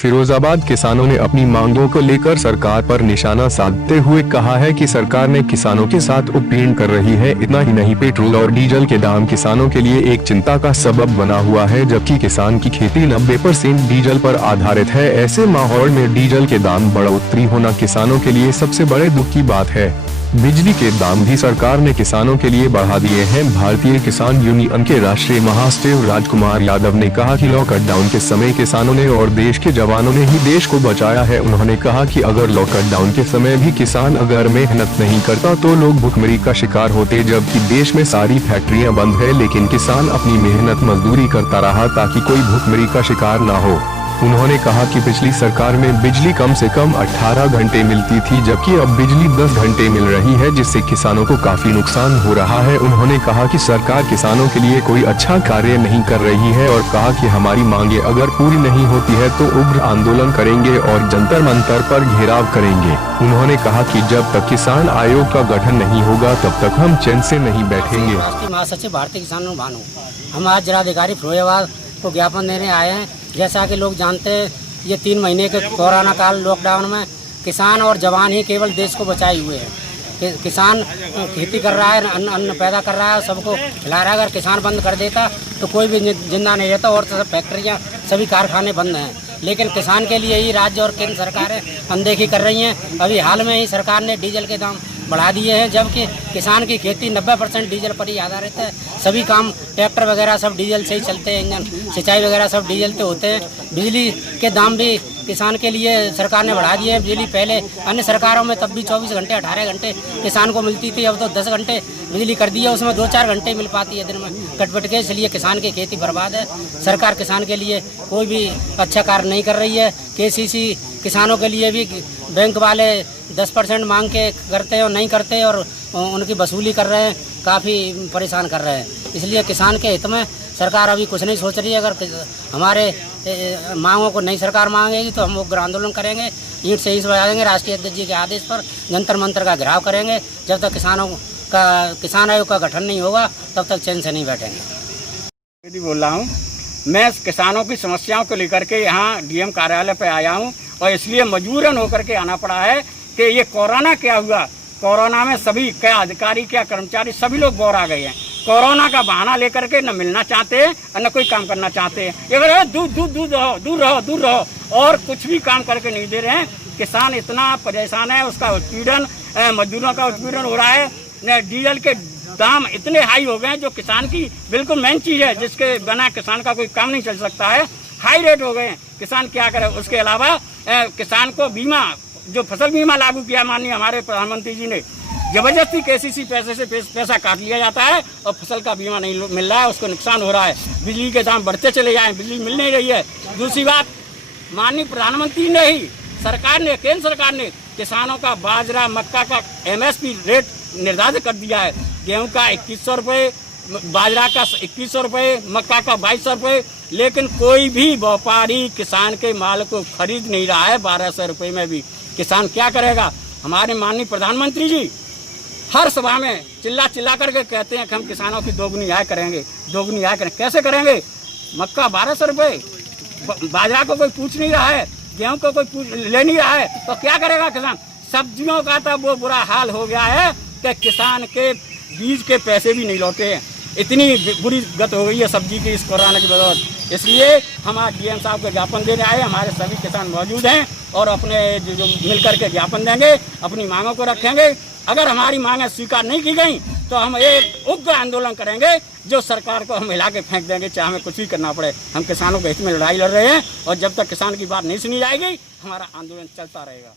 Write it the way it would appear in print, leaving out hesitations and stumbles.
फिरोजाबाद किसानों ने अपनी मांगों को लेकर सरकार पर निशाना साधते हुए कहा है कि सरकार ने किसानों के साथ उत्पीड़न कर रही है। इतना ही नहीं, पेट्रोल और डीजल के दाम किसानों के लिए एक चिंता का सबब बना हुआ है, जबकि किसान की खेती 90% डीजल पर आधारित है। ऐसे माहौल में डीजल के दाम बढ़ोतरी होना किसानों के लिए सबसे बड़े दुख की बात है। बिजली के दाम भी सरकार ने किसानों के लिए बढ़ा दिए हैं। भारतीय किसान यूनियन के राष्ट्रीय महासचिव राजकुमार यादव ने कहा कि लॉकडाउन के समय किसानों ने और देश के जवानों ने ही देश को बचाया है। उन्होंने कहा कि अगर लॉकडाउन के समय भी किसान अगर मेहनत नहीं करता तो लोग भुखमरी का शिकार होते, जबकि देश में सारी फैक्ट्रियां बंद है, लेकिन किसान अपनी मेहनत मजदूरी करता रहा ताकि कोई भुखमरी का शिकार न हो। उन्होंने कहा कि पिछली सरकार में बिजली कम से कम 18 घंटे मिलती थी, जबकि अब बिजली 10 घंटे मिल रही है, जिससे किसानों को काफी नुकसान हो रहा है। उन्होंने कहा कि सरकार किसानों के लिए कोई अच्छा कार्य नहीं कर रही है और कहा कि हमारी मांगे अगर पूरी नहीं होती है तो उग्र आंदोलन करेंगे और जंतर मंतर पर घेराव करेंगे। उन्होंने कहा कि जब तक किसान आयोग का गठन नहीं होगा तब तक हम चैन से नहीं बैठेंगे। महासचिव भारतीय किसान भानु, हम आज जिलाधिकारी फिरोजाबाद को ज्ञापन देने आए हैं। जैसा कि लोग जानते हैं, ये 3 महीने के कोरोना काल लॉकडाउन में किसान और जवान ही केवल देश को बचाए हुए हैं। किसान खेती कर रहा है, अन्न पैदा कर रहा है, सबको खिला रहा है। अगर किसान बंद कर देता तो कोई भी जिंदा नहीं रहता और सब फैक्ट्रियाँ, सभी कारखाने बंद हैं। लेकिन किसान के लिए ही राज्य और केंद्र सरकारें अनदेखी कर रही हैं। अभी हाल में ही सरकार ने डीजल के दाम बढ़ा दिए हैं, जबकि किसान की खेती 90% डीजल पर ही आधारित है। सभी काम ट्रैक्टर वगैरह सब डीजल से ही चलते हैं, इंजन सिंचाई वगैरह सब डीजल से होते हैं। बिजली के दाम भी किसान के लिए सरकार ने बढ़ा दिए हैं। बिजली पहले अन्य सरकारों में तब भी 24 घंटे 18 घंटे किसान को मिलती थी, अब तो 10 घंटे बिजली कर दी है, उसमें 2-4 घंटे मिल पाती है दिन में कटपट के। इसलिए किसान की खेती बर्बाद है। सरकार किसान के लिए कोई भी अच्छा कार्य नहीं कर रही है। केसीसी किसानों के लिए भी बैंक वाले 10% मांग के करते हैं और नहीं करते और उनकी वसूली कर रहे हैं, काफ़ी परेशान कर रहे हैं। इसलिए किसान के हित में सरकार अभी कुछ नहीं सोच रही है। अगर हमारे मांगों को नहीं सरकार मांगेगी तो हम उग्र आंदोलन करेंगे, ईंट से ईंट बजा देंगे। राष्ट्रीय अध्यक्ष जी के आदेश पर जंतर मंतर का घेराव करेंगे। जब तक किसान आयोग का गठन नहीं होगा तब तक चैन से नहीं बैठेंगे। बोल रहा हूँ, मैं किसानों की समस्याओं को लेकर के यहाँ डीएम कार्यालय पे आया हूँ और इसलिए मजबूरन होकर के आना पड़ा है कि ये कोरोना क्या हुआ। कोरोना में सभी क्या अधिकारी क्या कर्मचारी सभी लोग बोर आ गए हैं। कोरोना का बहाना लेकर के न मिलना चाहते हैं और न कोई काम करना चाहते हैं। ये दूर रहो और कुछ भी काम करके नहीं दे रहे हैं। किसान इतना परेशान है, उसका उत्पीड़न, मजदूरों का उत्पीड़न हो रहा है। डीजल के दाम इतने हाई हो गए हैं जो किसान की बिल्कुल मेन चीज़ है, जिसके बिना किसान का कोई काम नहीं चल सकता है। हाई रेट हो गए हैं, किसान क्या करे। उसके अलावा किसान को बीमा, जो फसल बीमा लागू किया माननीय हमारे प्रधानमंत्री जी ने, जबरदस्ती केसीसी पैसे से पैसा काट लिया जाता है और फसल का बीमा नहीं मिल रहा है, उसको नुकसान हो रहा है। बिजली के दाम बढ़ते चले जाए, बिजली मिल नहीं रही है। दूसरी बात, माननीय प्रधानमंत्री ने ही, सरकार ने, केंद्र सरकार ने किसानों का बाजरा मक्का का MSP रेट निर्धारित कर दिया है। गेहूं का 2100 रुपये, बाजरा का 2100 रुपये, मक्का का 2200 रुपये, लेकिन कोई भी व्यापारी किसान के माल को खरीद नहीं रहा है 1200 रुपये में भी। किसान क्या करेगा। हमारे माननीय प्रधानमंत्री जी हर सभा में चिल्ला करके कहते हैं कि हम किसानों की दोगुनी आय करेंगे। कैसे करेंगे। मक्का 1200 रुपये, बाजरा को कोई पूछ नहीं रहा है, गेहूं को कोई ले नहीं रहा है, तो क्या करेगा किसान। सब्जियों का तो वो बुरा हाल हो गया है कि किसान के बीज के पैसे भी नहीं लौटे हैं। इतनी बुरी गत हो गई है सब्जी की इस कोरोना की वजह। इसलिए हम आज डीएम साहब को ज्ञापन देने आए। हमारे सभी किसान मौजूद हैं और अपने जो मिलकर के ज्ञापन देंगे, अपनी मांगों को रखेंगे। अगर हमारी मांगें स्वीकार नहीं की गई तो हम एक उग्र आंदोलन करेंगे, जो सरकार को हम हिला के फेंक देंगे, चाहे हमें कुछ भी करना पड़े। हम किसानों के हित में लड़ाई लड़ रहे हैं और जब तक किसान की बात नहीं सुनी जाएगी हमारा आंदोलन चलता रहेगा।